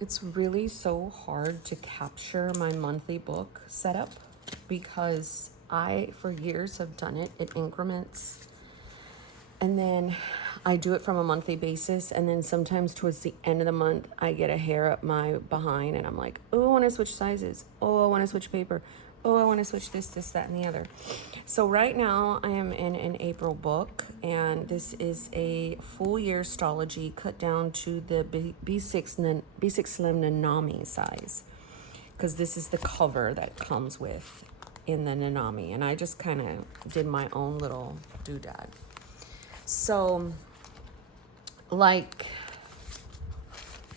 It's really so hard to capture my monthly book setup because I, for years, have done it in increments. And then I do it from a monthly basis. And then sometimes towards the end of the month, I get a hair up my behind and I'm like, oh, I want to switch sizes. Oh, I want to switch paper. Oh, I want to switch this, that, and the other. So right now I am in an April book, and this is a full year astrology cut down to the B6 Slim Nanami size, because this is the cover that comes with in the Nanami. And I just kind of did my own little doodad. So, like,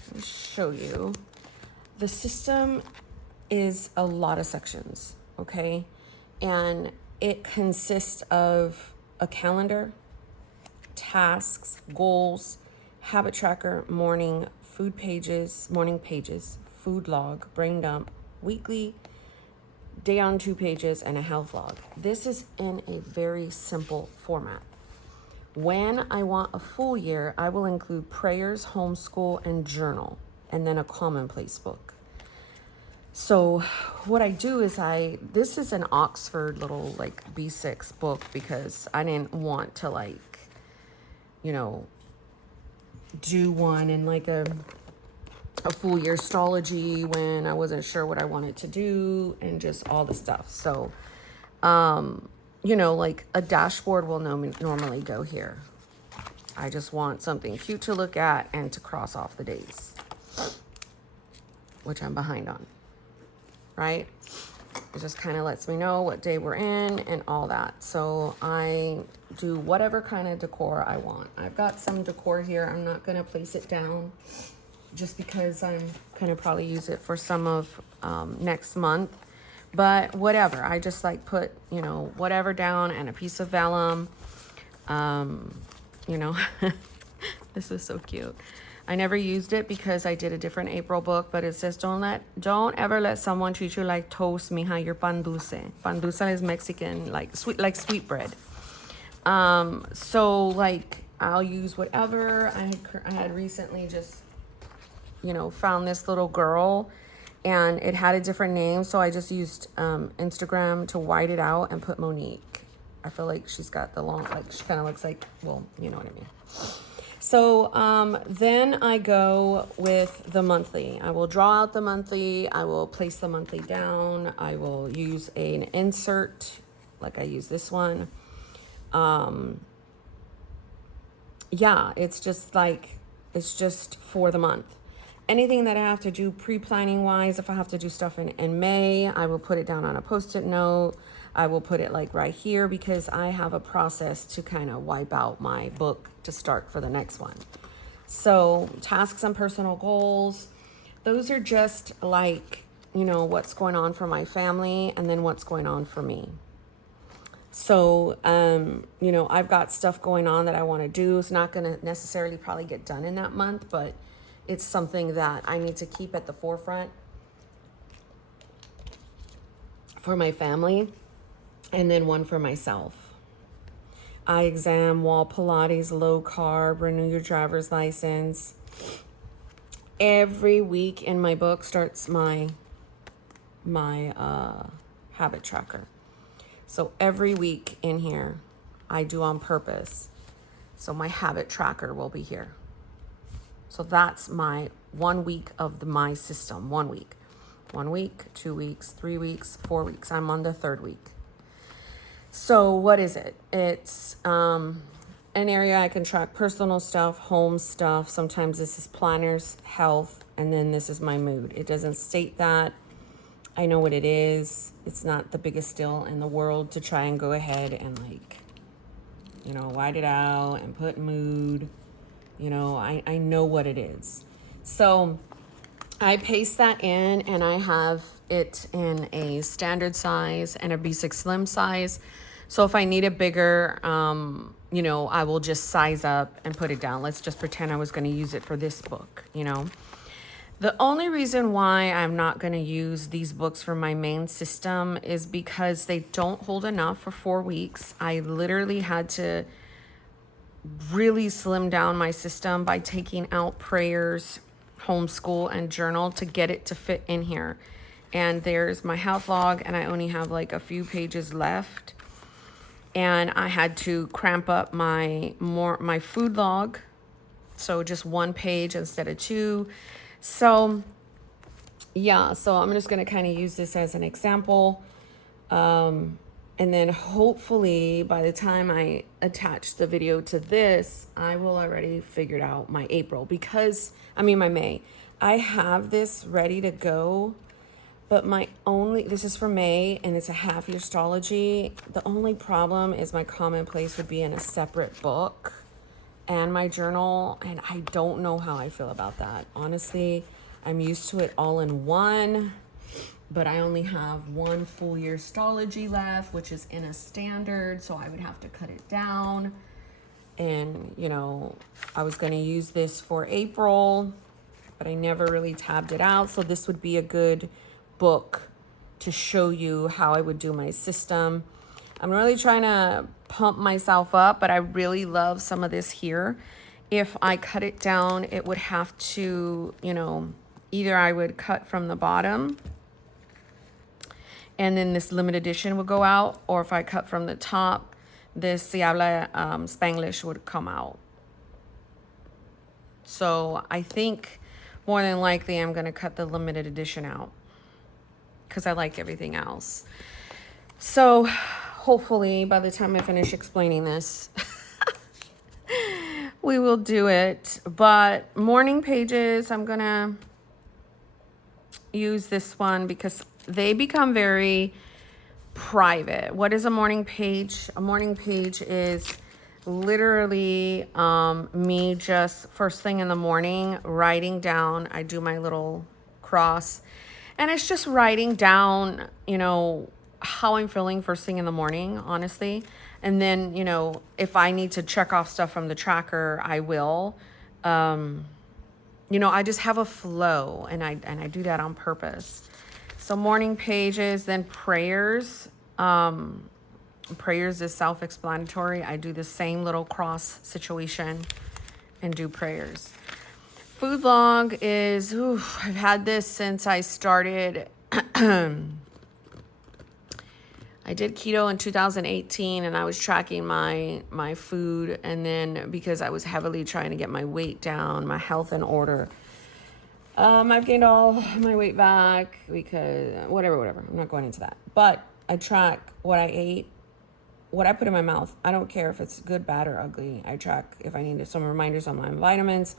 let me show you. The system is a lot of sections, okay? And it consists of a calendar, tasks, goals, habit tracker, morning pages, food log, brain dump, weekly, day on 2 pages, and a health log. This is in a very simple format. When I want a full year, I will include prayers, homeschool, and journal, and then a commonplace book. So what I do is this is an Oxford little like B6 book because I didn't want to do one in like a full year astrology when I wasn't sure what I wanted to do and just all the stuff. So, like a dashboard will normally go here. I just want something cute to look at and to cross off the days, which I'm behind on, right? It just kind of lets me know what day we're in and all that. So I do whatever kind of decor I want. I've got some decor here. I'm not going to place it down just because I'm going to probably use it for some of next month. But whatever, I just like put, whatever down and a piece of vellum. This is so cute. I never used it because I did a different April book, but it says, don't ever let someone treat you like toast, mija, you're pan dulce. Pan dulce is Mexican, like sweet bread. So like I'll use whatever. I had recently just, found this little girl, and it had a different name, so I just used Instagram to white it out and put Monique. I feel like she's got the long, she kind of looks like, well, you know what I mean. So then I go with the monthly. I will draw out the monthly. I will place the monthly down. I will use an insert, like I use this one. It's just for the month. Anything that I have to do pre-planning wise, if I have to do stuff in May, I will put it down on a Post-it note. I will put it like right here because I have a process to kind of wipe out my book to start for the next one. So tasks and personal goals, those are just like, what's going on for my family and then what's going on for me. So, I've got stuff going on that I want to do. It's not going to necessarily probably get done in that month, but it's something that I need to keep at the forefront for my family, and then one for myself. Eye exam, wall Pilates, low carb, renew your driver's license. Every week in my book starts my habit tracker. So every week in here, I do on purpose. So my habit tracker will be here. So that's my 1 week of my system. 1 week. 1 week, 2 weeks, 3 weeks, 4 weeks. I'm on the 3rd week. So what is it? It's an area I can track personal stuff, home stuff. Sometimes this is planners, health, and then this is my mood. It doesn't state that. I know what it is. It's not the biggest deal in the world to try and go ahead and white it out and put mood. I know what it is. So I paste that in, and I have it in a standard size and a B6 Slim size. So if I need it bigger, I will just size up and put it down. Let's just pretend I was going to use it for this book, The only reason why I'm not going to use these books for my main system is because they don't hold enough for 4 weeks. I literally had to really slim down my system by taking out prayers, homeschool and journal to get it to fit in here. And there's my health log, and I only have like a few pages left. And I had to cramp up my food log, so just 1 page instead of 2. So yeah, so I'm just gonna kind of use this as an example. And then hopefully by the time I attach the video to this, I will already figured out my April, my May. I have this ready to go, but this is for May, and it's a half year astrology. The only problem is my commonplace would be in a separate book and my journal, and I don't know how I feel about that. Honestly, I'm used to it all in one, but I only have 1 full year astrology left, which is in a standard, so I would have to cut it down. And, I was going to use this for April, but I never really tabbed it out. So this would be a good book to show you how I would do my system. I'm really trying to pump myself up, but I really love some of this here. If I cut it down, it would have to, either I would cut from the bottom and then this limited edition would go out, or if I cut from the top, this Si Habla Spanglish would come out. So I think more than likely I'm going to cut the limited edition out because I like everything else. So hopefully by the time I finish explaining this, we will do it. But morning pages, I'm going to use this one because they become very private. What is a morning page? A morning page is literally me just first thing in the morning writing down. I do my little cross, and it's just writing down, how I'm feeling first thing in the morning, honestly. And then, if I need to check off stuff from the tracker, I will. I just have a flow, and I do that on purpose. So morning pages, then prayers. Prayers is self-explanatory. I do the same little cross situation and do prayers. Food log is, I've had this since I started. I did keto in 2018, and I was tracking my food, and then because I was heavily trying to get my weight down, my health in order, I've gained all my weight back because whatever. I'm not going into that. But I track what I ate, what I put in my mouth. I don't care if it's good, bad, or ugly. I track if I need some reminders on my vitamins.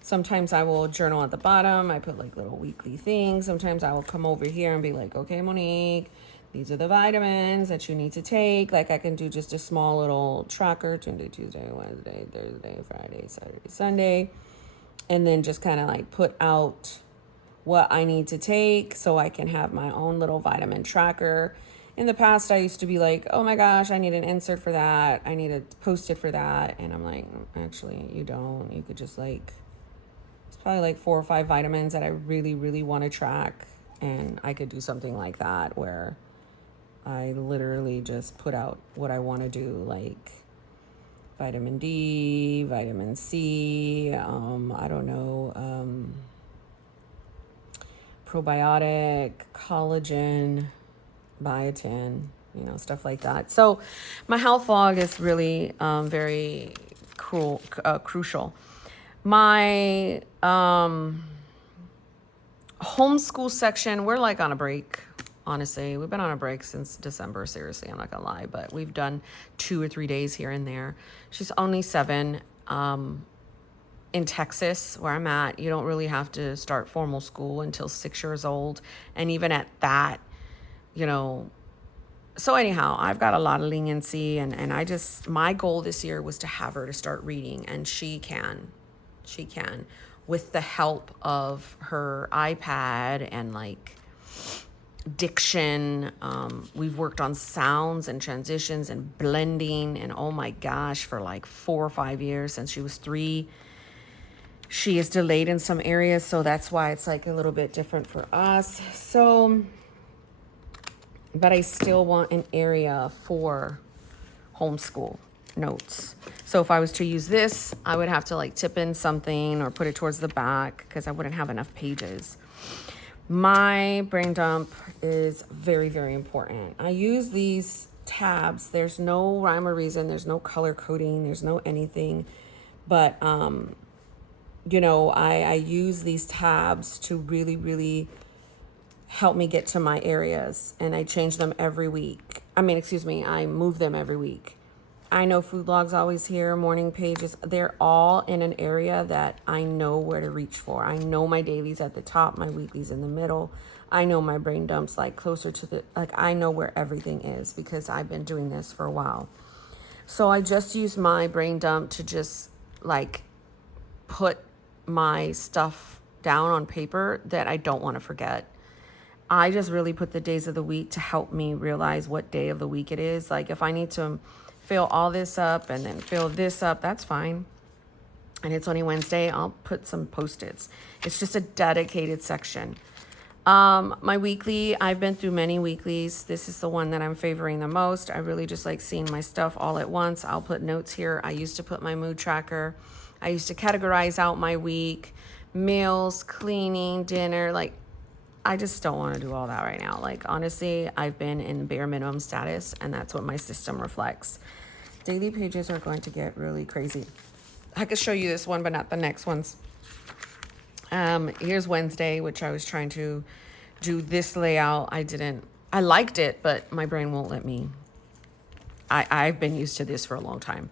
Sometimes I will journal at the bottom. I put like little weekly things. Sometimes I will come over here and be like, okay, Monique, these are the vitamins that you need to take. Like I can do just a small little tracker, Tuesday, Wednesday, Thursday, Friday, Saturday, Sunday. And then just kind of like put out what I need to take so I can have my own little vitamin tracker. In the past, I used to be like, oh my gosh, I need an insert for that. I need a post-it for that. And I'm like, actually, you don't. You could just it's probably like 4 or 5 vitamins that I really, really want to track. And I could do something like that where I literally just put out what I want to do, like vitamin D, vitamin C, probiotic, collagen, biotin, stuff like that. So my health log is really very crucial. My homeschool section, we're like on a break. Honestly, we've been on a break since December. Seriously, I'm not gonna lie, but we've done 2 or 3 days here and there. She's only 7. In Texas, where I'm at, you don't really have to start formal school until 6 years old. And even at that, so anyhow, I've got a lot of leniency, and my goal this year was to have her to start reading, and she can with the help of her iPad and diction. We've worked on sounds and transitions and blending, and oh my gosh, for 4 or 5 years since she was 3. She is delayed in some areas, so that's why it's a little bit different for us. So, but I still want an area for homeschool. notes. So if I was to use this, I would have to like tip in something or put it towards the back because I wouldn't have enough pages. My brain dump is very, very important. I use these tabs. There's no rhyme or reason. There's no color coding. There's no anything. But, you know, I use these tabs to really, really help me get to my areas. And I change them every week. I move them every week. I know food logs always here, morning pages. They're all in an area that I know where to reach for. I know my dailies at the top, my weeklies in the middle. I know my brain dumps like closer to the, like I know where everything is because I've been doing this for a while. So I just use my brain dump to just like put my stuff down on paper that I don't want to forget. I just really put the days of the week to help me realize what day of the week it is. Like if I need to fill all this up and then fill this up, that's fine. And it's only Wednesday, I'll put some Post-its. It's just a dedicated section. My weekly, I've been through many weeklies. This is the one that I'm favoring the most. I really just like seeing my stuff all at once. I'll put notes here. I used to put my mood tracker. I used to categorize out my week, meals, cleaning, dinner. Like, I just don't want to do all that right now. Like, honestly, I've been in bare minimum status, and that's what my system reflects. Daily pages are going to get really crazy. I could show you this one, but not the next ones. Here's Wednesday, which I was trying to do this layout. I liked it, but my brain won't let me. I've been used to this for a long time.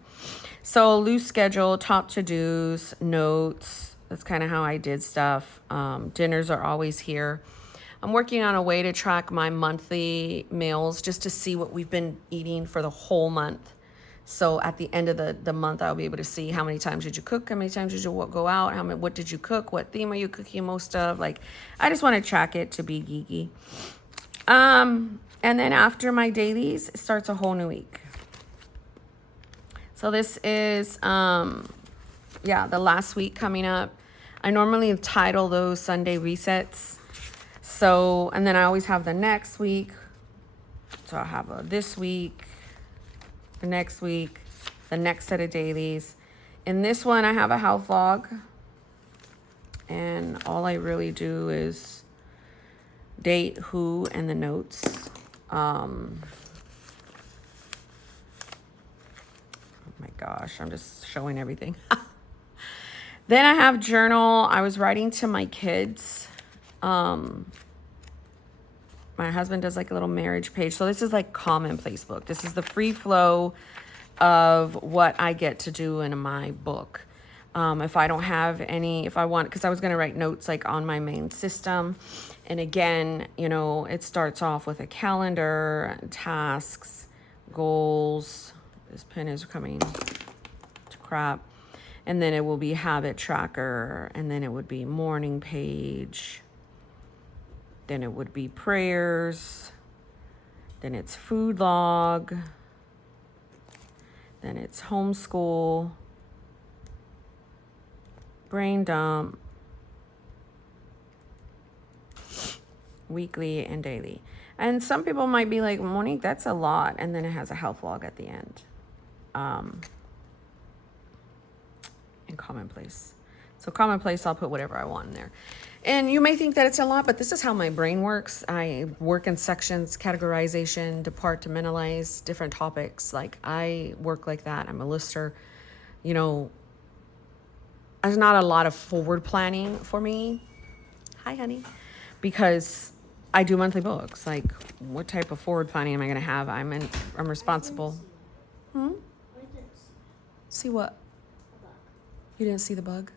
So loose schedule, top to-dos, notes. That's kind of how I did stuff. Dinners are always here. I'm working on a way to track my monthly meals just to see what we've been eating for the whole month. So at the end of the month, I'll be able to see how many times did you cook, how many times did you go out, what did you cook, what theme are you cooking most of. Like, I just want to track it to be geeky. And then after my dailies, it starts a whole new week. So this is, the last week coming up. I normally title those Sunday resets. So, and then I always have the next week. So I have this week, the next week, the next set of dailies. In this one, I have a health log. And all I really do is date, who, and the notes. Oh my gosh, I'm just showing everything. Then I have journal. I was writing to my kids. My husband does like a little marriage page. So this is like commonplace book. This is the free flow of what I get to do in my book. If I don't have any, if I want, because I was going to write notes like on my main system. And again, you know, it starts off with a calendar, tasks, goals. This pen is coming to crap. And then it will be habit tracker. And then it would be morning page. Then it would be prayers. Then it's food log. Then it's homeschool. Brain dump. Weekly and daily. And some people might be like, Monique, that's a lot. And then it has a health log at the end. And commonplace. So commonplace, I'll put whatever I want in there. And you may think that it's a lot, but this is how my brain works. I work in sections, categorization, departmentalize different topics. Like I work like that. I'm a lister. You know, there's not a lot of forward planning for me. Hi, honey. Because I do monthly books. Like what type of forward planning am I going to have? I'm responsible. See what? You didn't see the bug?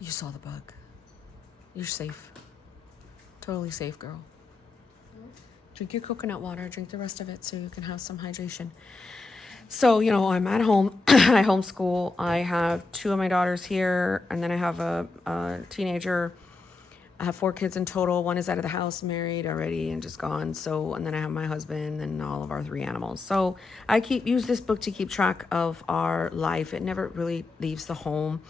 You saw the bug. You're safe. Totally safe, girl. Drink your coconut water. Drink the rest of it so you can have some hydration. So, you know, I'm at home. I homeschool. I have 2 of my daughters here. And then I have a teenager. I have 4 kids in total. 1 is out of the house, married already and just gone. So, and then I have my husband and all of our 3 animals. So I use this book to keep track of our life. It never really leaves the home.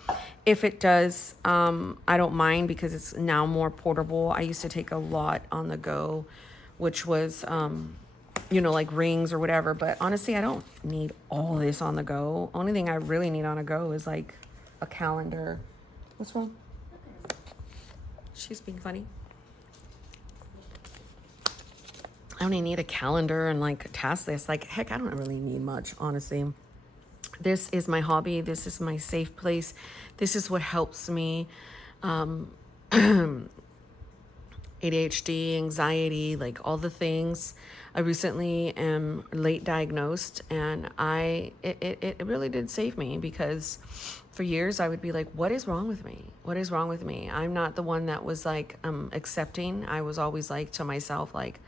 If it does, I don't mind because it's now more portable. I used to take a lot on the go, which was you know, like rings or whatever. But honestly, I don't need all this on the go. Only thing I really need on the go is like a calendar. What's wrong? She's being funny. I only need a calendar and like a task list. Like, heck, I don't really need much, honestly. This is my hobby. This is my safe place. This is what helps me. ADHD, anxiety, like all the things. I recently am late diagnosed, and it really did save me, because for years I would be like, what is wrong with me? What is wrong with me? I'm not the one that was like accepting. I was always like to myself, like,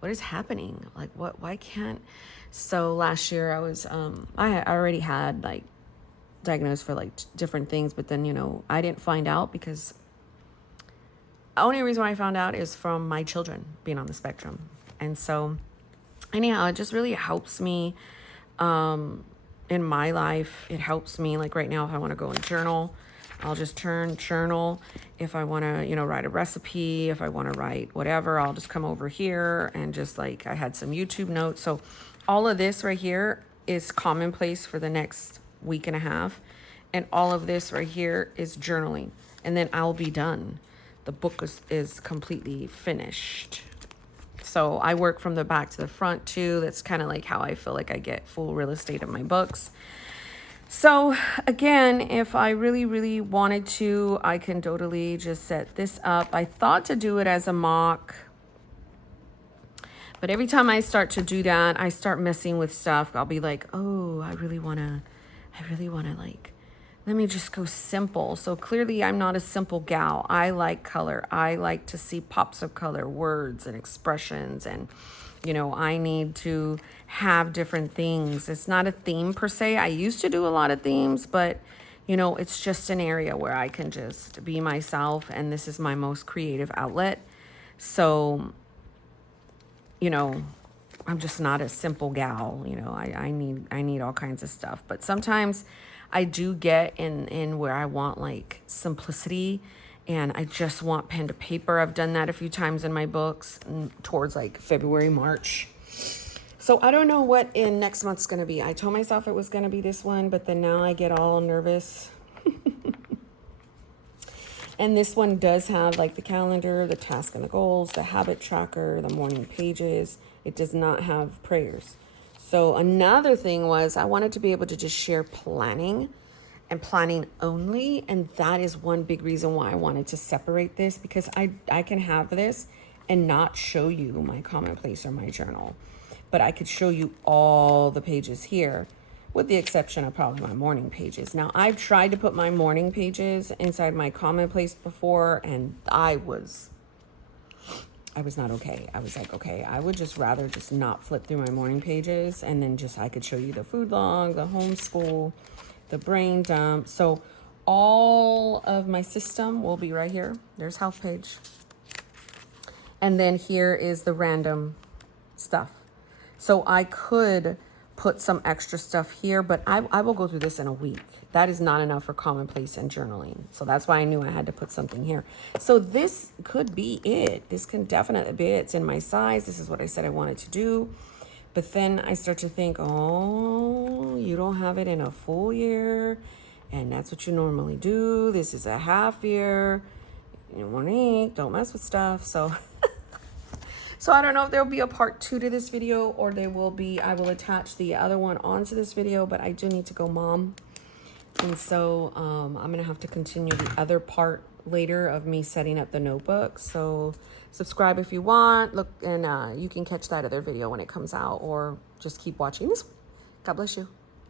what is happening? Like, why can't? So last year I was I already had like diagnosed for like different things, but then, you know, I didn't find out because the only reason why I found out is from my children being on the spectrum. And so anyhow, it just really helps me in my life. It helps me, like right now, if I want to go and journal, I'll just journal. If I want to, you know, write a recipe, if I want to write whatever, I'll just come over here and just like, I had some YouTube notes. So all of this right here is commonplace for the next week and a half. And all of this right here is journaling. And then I'll be done. The book is completely finished. So I work from the back to the front too. That's kind of like how I feel like I get full real estate of my books. So again, if I really wanted to, I can totally just set this up. I thought to do it as a mock, but every time I start to do that, I start messing with stuff. I'll be like, oh, I really want to like, let me just go simple. So clearly I'm not a simple gal. I like color. I like to see pops of color, words and expressions. And, you know, I need to have different things. It's not a theme per se. I used to do a lot of themes, but, you know, it's just an area where I can just be myself. And this is my most creative outlet. So, you know, I'm just not a simple gal. You know, I need all kinds of stuff. But sometimes I do get in where I want like simplicity, and I just want pen to paper. I've done that a few times in my books towards like February, March. So I don't know what in next month's going to be. I told myself it was going to be this one, but then now I get all nervous. And this one does have like the calendar, the task and the goals, the habit tracker, the morning pages. It does not have prayers. So another thing was I wanted to be able to just share planning and planning only. And that is one big reason why I wanted to separate this, because I can have this and not show you my commonplace or my journal. But I could show you all the pages here, with the exception of probably my morning pages. Now, I've tried to put my morning pages inside my commonplace before, and I was not okay. I was like, okay, I would just rather just not flip through my morning pages, and then just I could show you the food log, the homeschool, the brain dump. So all of my system will be right here. There's health page. And then here is the random stuff. So I could put some extra stuff here, but I will go through this in a week. That is not enough for commonplace and journaling. So that's why I knew I had to put something here. So this could be it. This can definitely be it. It's in my size. This is what I said I wanted to do. But then I start to think, oh, you don't have it in a full year. And that's what you normally do. This is a half year. You Monique, don't mess with stuff. So so I don't know if there'll be a part 2 to this video, or there will be, I will attach the other one onto this video, but I do need to go mom. And so I'm going to have to continue the other part later of me setting up the notebook. So subscribe if you want. Look, and you can catch that other video when it comes out, or just keep watching this one. God bless you.